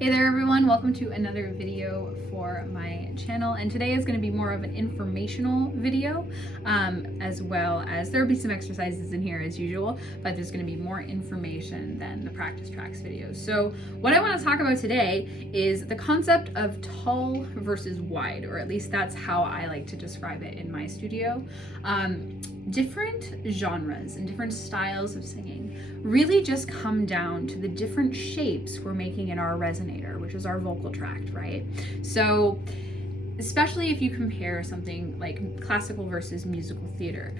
Hey there everyone, welcome to another video for my channel, and today is going to be more of an informational video, as well as there will be some exercises in here as usual, but there's going to be more information than the practice tracks videos. So what I want to talk about today is the concept of tall versus wide, or at least that's how I like to describe it in my studio. Different genres and different styles of singing really just come down to the different shapes we're making in our resonator, which is our vocal tract, right? So especially if you compare something like classical versus musical theater,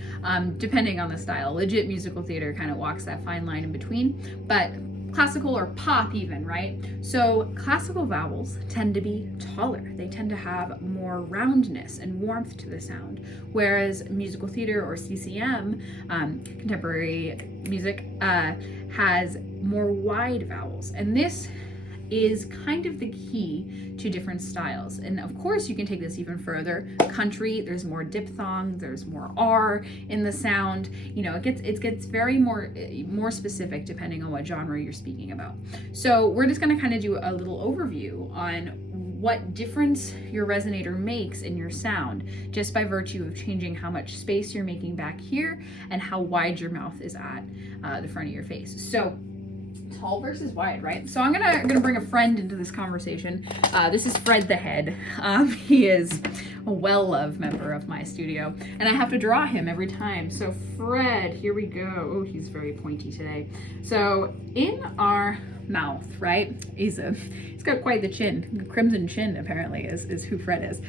depending on the style. Legit musical theater kind of walks that fine line in between, but classical or pop even, right? So classical vowels tend to be taller. They tend to have more roundness and warmth to the sound, whereas musical theater or CCM, contemporary music, has more wide vowels. And this is kind of the key to different styles. And of course you can take this even further. Country, there's more diphthong, there's more R in the sound. You know, it gets very more specific depending on what genre you're speaking about. So we're just gonna kind of do a little overview on what difference your resonator makes in your sound just by virtue of changing how much space you're making back here and how wide your mouth is at the front of your face. So tall versus wide, right? So I'm gonna bring a friend into this conversation. This is Fred the Head. He is a well-loved member of my studio, and I have to draw him every time. So Fred, here we go. Oh, he's very pointy today. So in our mouth, right? He's got quite the chin. The crimson chin apparently is who Fred is.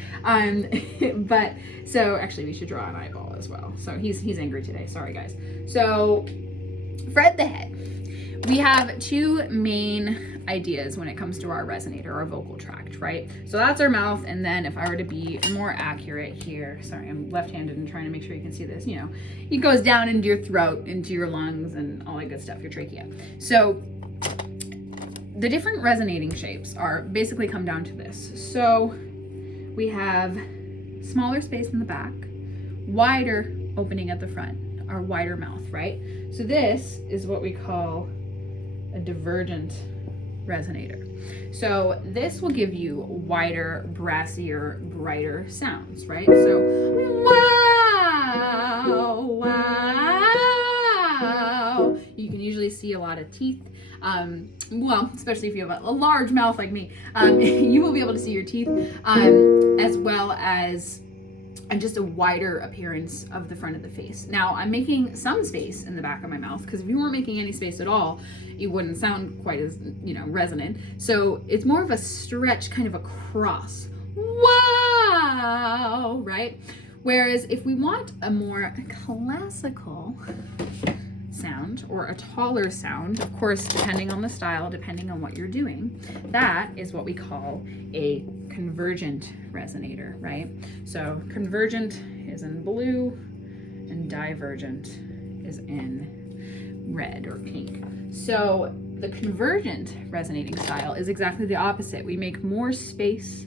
But so actually we should draw an eyeball as well. So he's angry today. Sorry guys. So Fred the Head. We have two main ideas when it comes to our resonator, our vocal tract, right? So that's our mouth, and then if I were to be more accurate here, sorry, I'm left-handed and trying to make sure you can see this, you know, it goes down into your throat, into your lungs, and all that good stuff, your trachea. So the different resonating shapes are basically come down to this. So we have smaller space in the back, wider opening at the front, our wider mouth, right? So this is what we call a divergent resonator. So this will give you wider, brassier, brighter sounds, right? So wow, wow. You can usually see a lot of teeth. Well, especially if you have a large mouth like me, you will be able to see your teeth, as well as just a wider appearance of the front of the face. Now, I'm making some space in the back of my mouth, because if you weren't making any space at all, it wouldn't sound quite as, you know, resonant. So it's more of a stretch, kind of across. Wow, right? Whereas if we want a more classical sound or a taller sound, of course, depending on the style, depending on what you're doing, that is what we call a convergent resonator, right? So convergent is in blue and divergent is in red or pink. So the convergent resonating style is exactly the opposite. We make more space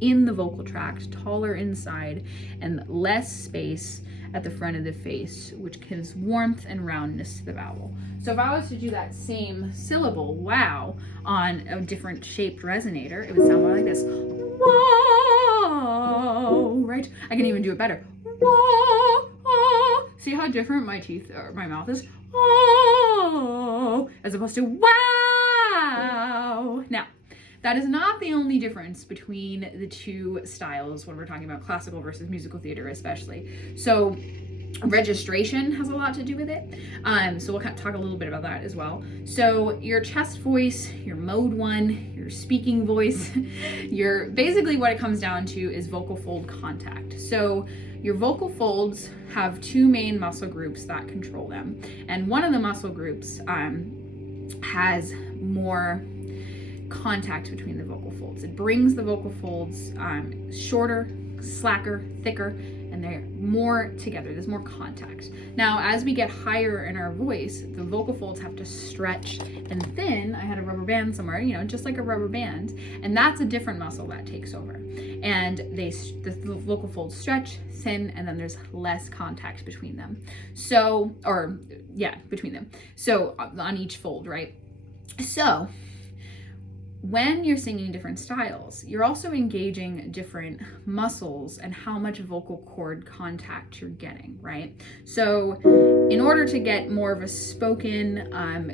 in the vocal tract, taller inside, and less space at the front of the face, which gives warmth and roundness to the vowel. So if I was to do that same syllable, wow, on a different shaped resonator, it would sound more like this. Whoa, right? I can even do it better. Whoa, oh. See how different my teeth or my mouth is? Whoa, as opposed to wow. Now, that is not the only difference between the two styles when we're talking about classical versus musical theater especially. So registration has a lot to do with it. So we'll kind of talk a little bit about that as well. So your chest voice, your mode 1, your speaking voice, basically what it comes down to is vocal fold contact. So your vocal folds have two main muscle groups that control them. And one of the muscle groups has more contact between the vocal folds. It brings the vocal folds shorter, slacker, thicker, and they're more together. There's more contact. Now, as we get higher in our voice, the vocal folds have to stretch and thin. I had a rubber band somewhere, you know, just like a rubber band, and that's a different muscle that takes over. And the vocal folds stretch, thin, and then there's less contact between them. So, between them. So on each fold, right? So when you're singing different styles, you're also engaging different muscles and how much vocal cord contact you're getting, right? So in order to get more of a spoken,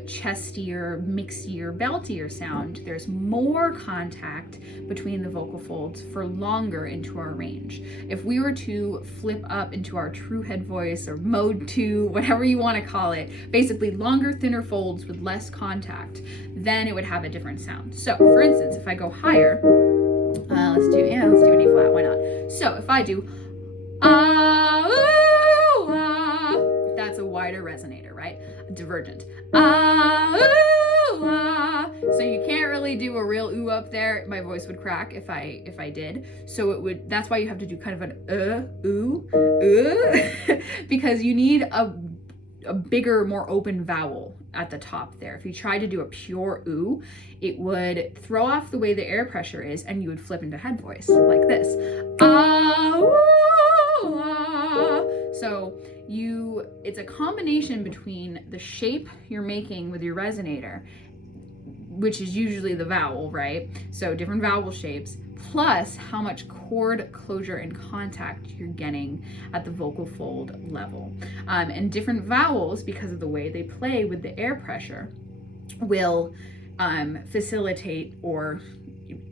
chestier, mixier, beltier sound, there's more contact between the vocal folds for longer into our range. If we were to flip up into our true head voice or mode 2, whatever you want to call it, basically longer, thinner folds with less contact, then it would have a different sound. So for instance, if I go higher, let's do an E flat, why not? So if I do that's a wider resonator, right? Divergent. So you can't really do a real ooh up there. My voice would crack if I did. So it would, that's why you have to do kind of an ooh, because you need a bigger, more open vowel at the top there. If you try to do a pure ooh, it would throw off the way the air pressure is, and you would flip into head voice like this. So it's a combination between the shape you're making with your resonator, which is usually the vowel, right? So different vowel shapes, plus how much cord closure and contact you're getting at the vocal fold level. And different vowels, because of the way they play with the air pressure, will facilitate or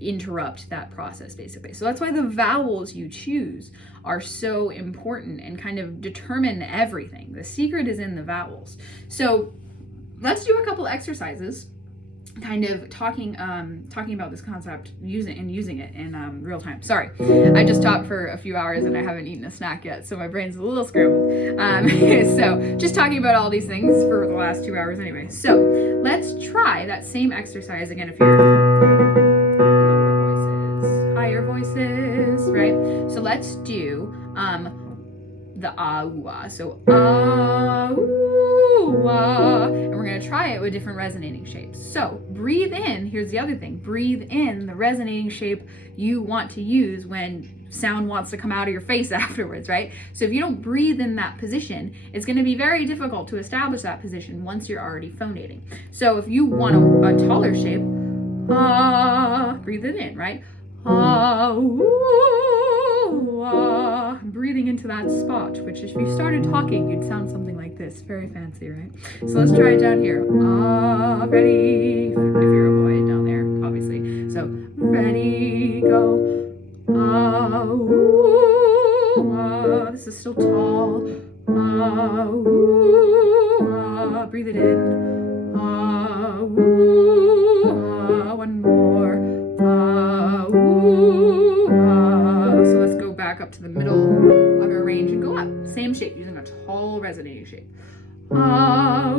interrupt that process, basically. So that's why the vowels you choose are so important and kind of determine everything. The secret is in the vowels. So let's do a couple exercises kind of talking about this concept, using it in real time. Sorry, I just talked for a few hours and I haven't eaten a snack yet, so my brain's a little scrambled. So just talking about all these things for the last 2 hours anyway. So let's try that same exercise again. If you're higher voices, right? So let's do the ah-ooh-ah. So ah-ooh-ah. And we're going to try it with different resonating shapes. So breathe in. Here's the other thing. Breathe in the resonating shape you want to use when sound wants to come out of your face afterwards, right? So if you don't breathe in that position, it's going to be very difficult to establish that position once you're already phonating. So if you want a taller shape, breathe it in, right? Breathing into that spot, which if you started talking, you'd sound something like this. Very fancy, right? So let's try it down here. Ready? If you're a boy down there, obviously. So ready, go. This is still tall. Breathe it in. One more. So let's go back up to the middle of our range and go up. Same shape, using a tall resonating shape. Now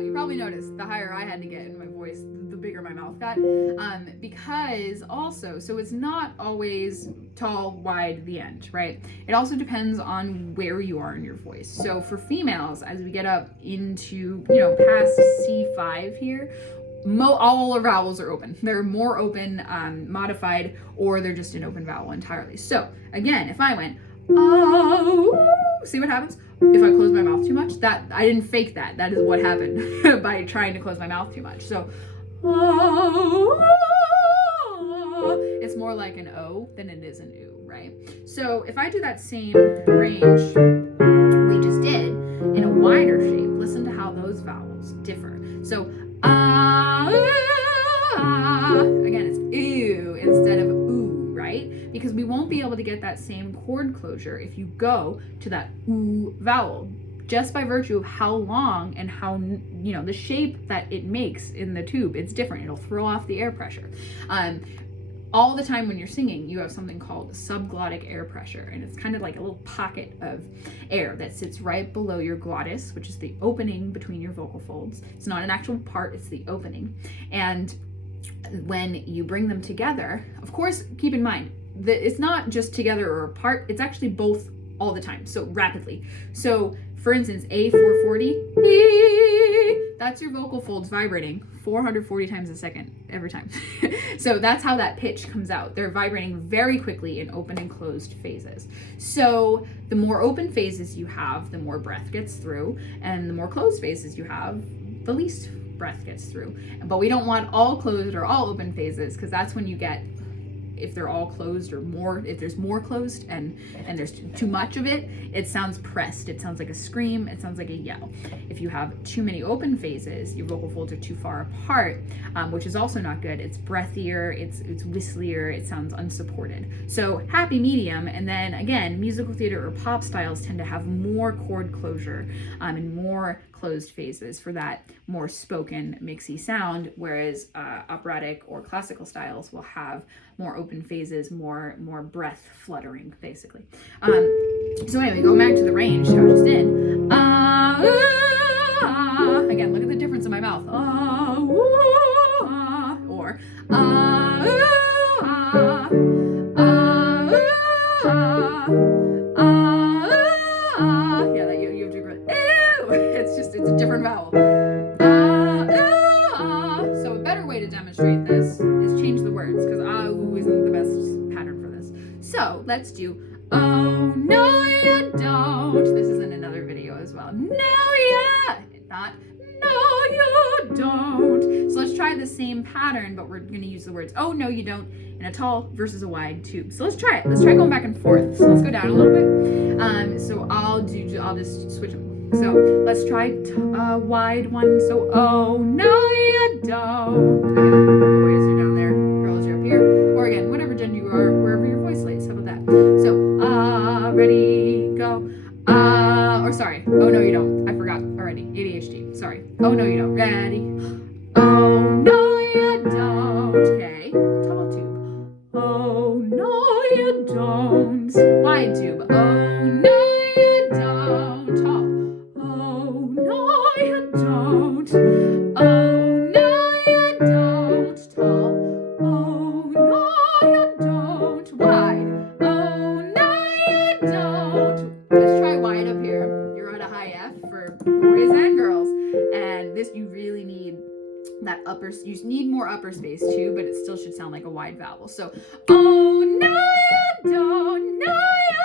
you probably noticed the higher I had to get in my voice, the bigger my mouth got, because also, so it's not always tall, wide, the end, right? It also depends on where you are in your voice. So for females, as we get up into, past C5 here, all our vowels are open. They're more open, modified, or they're just an open vowel entirely. So again, if I went, see what happens? If I close my mouth too much, that I didn't fake that. That is what happened by trying to close my mouth too much. So it's more like an O than it is an oo, right? So if I do that same range we just did in a wider shape, listen to how those vowels differ. So again, it's ew instead of ooh, right? Because we won't be able to get that same chord closure if you go to that ooh vowel, just by virtue of how long and how, the shape that it makes in the tube. It's different. It'll throw off the air pressure. All the time when you're singing, you have something called subglottic air pressure, and it's kind of like a little pocket of air that sits right below your glottis, which is the opening between your vocal folds. It's not an actual part, it's the opening. And when you bring them together, of course, keep in mind that it's not just together or apart, it's actually both all the time, so rapidly. So for instance, A440, That's your vocal folds vibrating 440 times a second every time. So that's how that pitch comes out. They're vibrating very quickly in open and closed phases. So the more open phases you have, the more breath gets through, and the more closed phases you have, the least breath gets through. But we don't want all closed or all open phases, because that's when you get, if they're all closed or more, if there's more closed and there's too much of it, it sounds pressed. It sounds like a scream. It sounds like a yell. If you have too many open phases, your vocal folds are too far apart, which is also not good. It's breathier, it's whistlier, it sounds unsupported. So happy medium. And then again, musical theater or pop styles tend to have more chord closure and more closed phases for that more spoken mixy sound, whereas operatic or classical styles will have more open phases, more breath fluttering, basically. So anyway, go back to the range I was just in. Again, look at the difference in my mouth. Or yeah, that you have to go. It's a different vowel. So a better way to demonstrate this is change the words, because isn't the best pattern for this. So let's do oh no you don't. This is in another video as well. No you not. No you don't. So let's try the same pattern, but we're going to use the words oh no you don't in a tall versus a wide tube. So let's try it. Let's try going back and forth. So let's go down a little bit. So I'll just switch them. So let's try wide one. So oh no you don't. Again, boys are down there, girls are up here. Or again, whatever gender you are, wherever your voice lays. How about that? So ready, go. Or sorry, oh no you don't. I forgot already. ADHD. Sorry. Oh no you don't. Ready. Oh no you don't. Okay. Tall tube. Oh no you don't. Wide tube. Oh no you don't. Tall. Oh no you don't. Oh no you don't. Tall. Oh no you don't. Wide. Oh no you don't. Let's try wide up here. You're at a high F for boys and girls, and this you really need that upper. You need more upper space too, but it still should sound like a wide vowel. So oh no you don't. No you.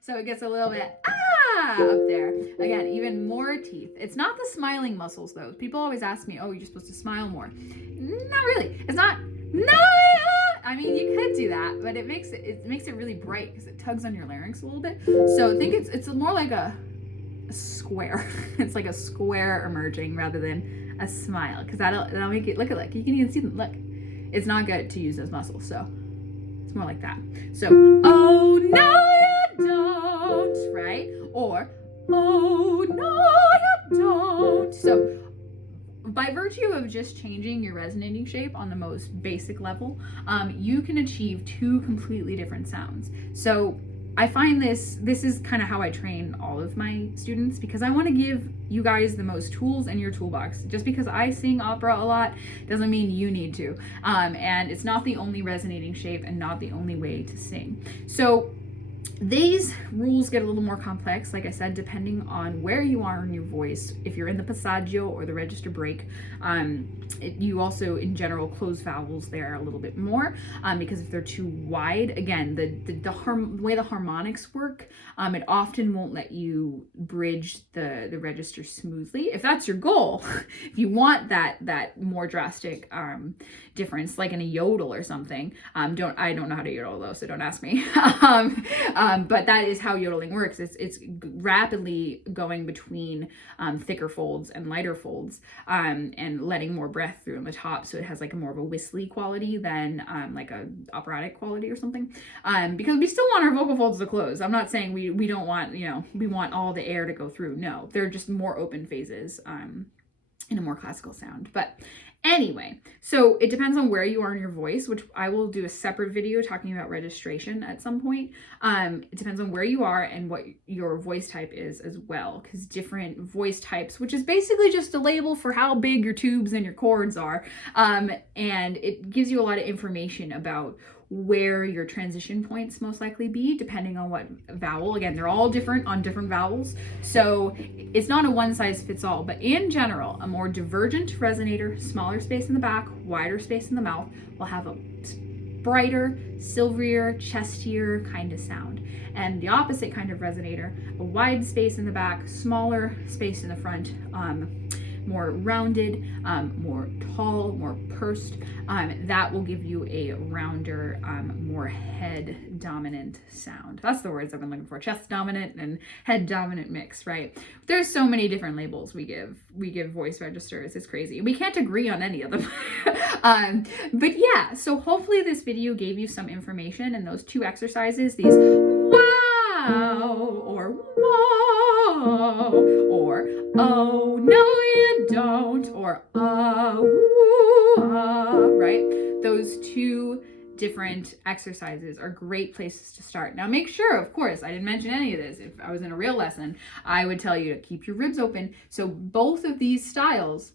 So it gets a little bit up there. Again, even more teeth. It's not the smiling muscles though. People always ask me, oh, you're supposed to smile more. Not really. It's not. No. I mean, you could do that, but it makes it really bright because it tugs on your larynx a little bit. So I think it's more like a square. It's like a square emerging rather than a smile, because that'll make it look you can even see them. Look, it's not good to use those muscles, so it's more like that. So oh no you don't, right? Or oh no you don't. So by virtue of just changing your resonating shape on the most basic level, you can achieve two completely different sounds. So I find this is kind of how I train all of my students, because I want to give you guys the most tools in your toolbox. Just because I sing opera a lot doesn't mean you need to. And it's not the only resonating shape and not the only way to sing. So these rules get a little more complex, like I said, depending on where you are in your voice. If you're in the passaggio or the register break, you also in general close vowels there a little bit more, because if they're too wide, again, the way the harmonics work, it often won't let you bridge the register smoothly. If that's your goal, if you want that more drastic difference, like in a yodel or something, I don't know how to yodel though, so don't ask me. But that is how yodeling works. It's rapidly going between thicker folds and lighter folds, and letting more breath through on the top, so it has like a more of a whistly quality than like a operatic quality or something. Because we still want our vocal folds to close. I'm not saying we don't want, we want all the air to go through. No, they're just more open phases in a more classical sound. But anyway, so it depends on where you are in your voice, which I will do a separate video talking about registration at some point. It depends on where you are and what your voice type is as well, because different voice types, which is basically just a label for how big your tubes and your chords are, and it gives you a lot of information about where your transition points most likely be, depending on what vowel. Again, they're all different on different vowels. So it's not a one size fits all, but in general, a more divergent resonator, smaller space in the back, wider space in the mouth, will have a brighter, silverier, chestier kind of sound. And the opposite kind of resonator, a wide space in the back, smaller space in the front, more rounded, more tall, more pursed, that will give you a rounder, more head dominant sound. That's the words I've been looking for. Chest dominant and head dominant mix, right? There's so many different labels we give voice registers. It's crazy. We can't agree on any of them. But yeah, so hopefully this video gave you some information, and those two exercises, these wow or whoa or oh no you don't or right? Those two different exercises are great places to start. Now make sure, of course, I didn't mention any of this. If I was in a real lesson, I would tell you to keep your ribs open. So both of these styles,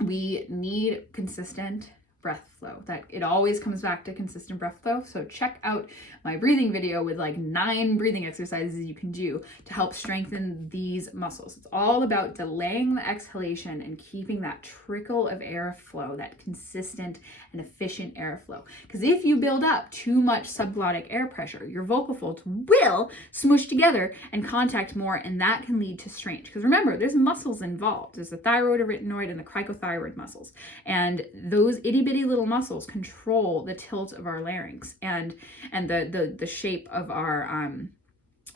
we need consistent breath flow. That it always comes back to consistent breath flow. So check out my breathing video with like 9 breathing exercises you can do to help strengthen these muscles. It's all about delaying the exhalation and keeping that trickle of airflow, that consistent and efficient airflow. Because if you build up too much subglottic air pressure, your vocal folds will smush together and contact more, and that can lead to strain. Because remember, there's muscles involved. There's the thyroid, arytenoid, and the cricothyroid muscles. And those itty bitty little muscles control the tilt of our larynx and the shape of our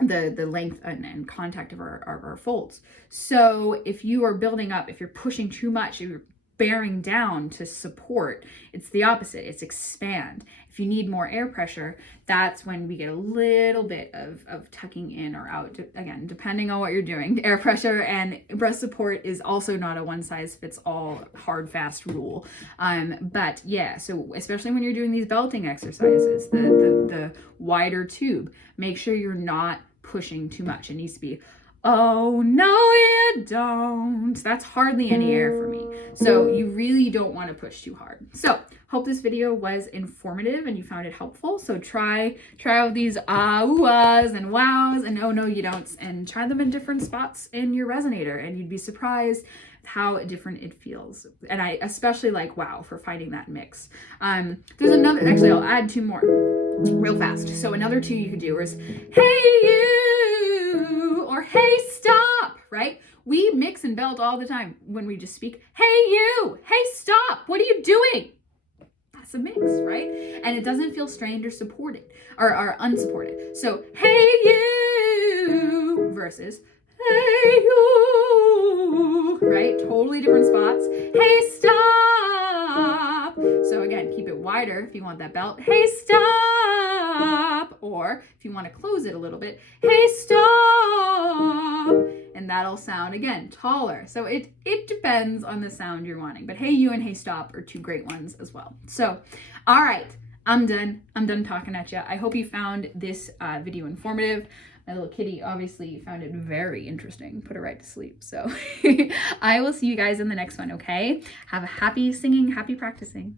the length and contact of our folds. So if you are building up, if you're pushing too much, if you're bearing down to support, it's the opposite. It's expand. If you need more air pressure, that's when we get a little bit of tucking in or out, again, depending on what you're doing. Air pressure and breath support is also not a one size fits all hard, fast rule. But yeah, so especially when you're doing these belting exercises, the wider tube, make sure you're not pushing too much. It needs to be, oh no you don't. That's hardly any air for me. So you really don't want to push too hard. So hope this video was informative and you found it helpful. So try out these ahs and wows and oh no you don'ts, and try them in different spots in your resonator, and you'd be surprised how different it feels. And I especially like wow for finding that mix. There's another, actually I'll add 2 more real fast. So another 2 you could do is hey you or hey stop, right? We mix and belt all the time when we just speak. Hey you, hey stop, what are you doing? That's a mix, right? And it doesn't feel strained or supported or unsupported. So hey you versus hey you, right? Totally different spots. Hey stop. So again, keep it wider if you want that belt. Hey stop. Or if you want to close it a little bit, hey stop. And that'll sound, again, taller. So it depends on the sound you're wanting. But hey you and hey stop are 2 great ones as well. So, all right, I'm done talking at you. I hope you found this video informative. My little kitty obviously found it very interesting. Put her right to sleep. So I will see you guys in the next one, okay? Have a happy singing, happy practicing.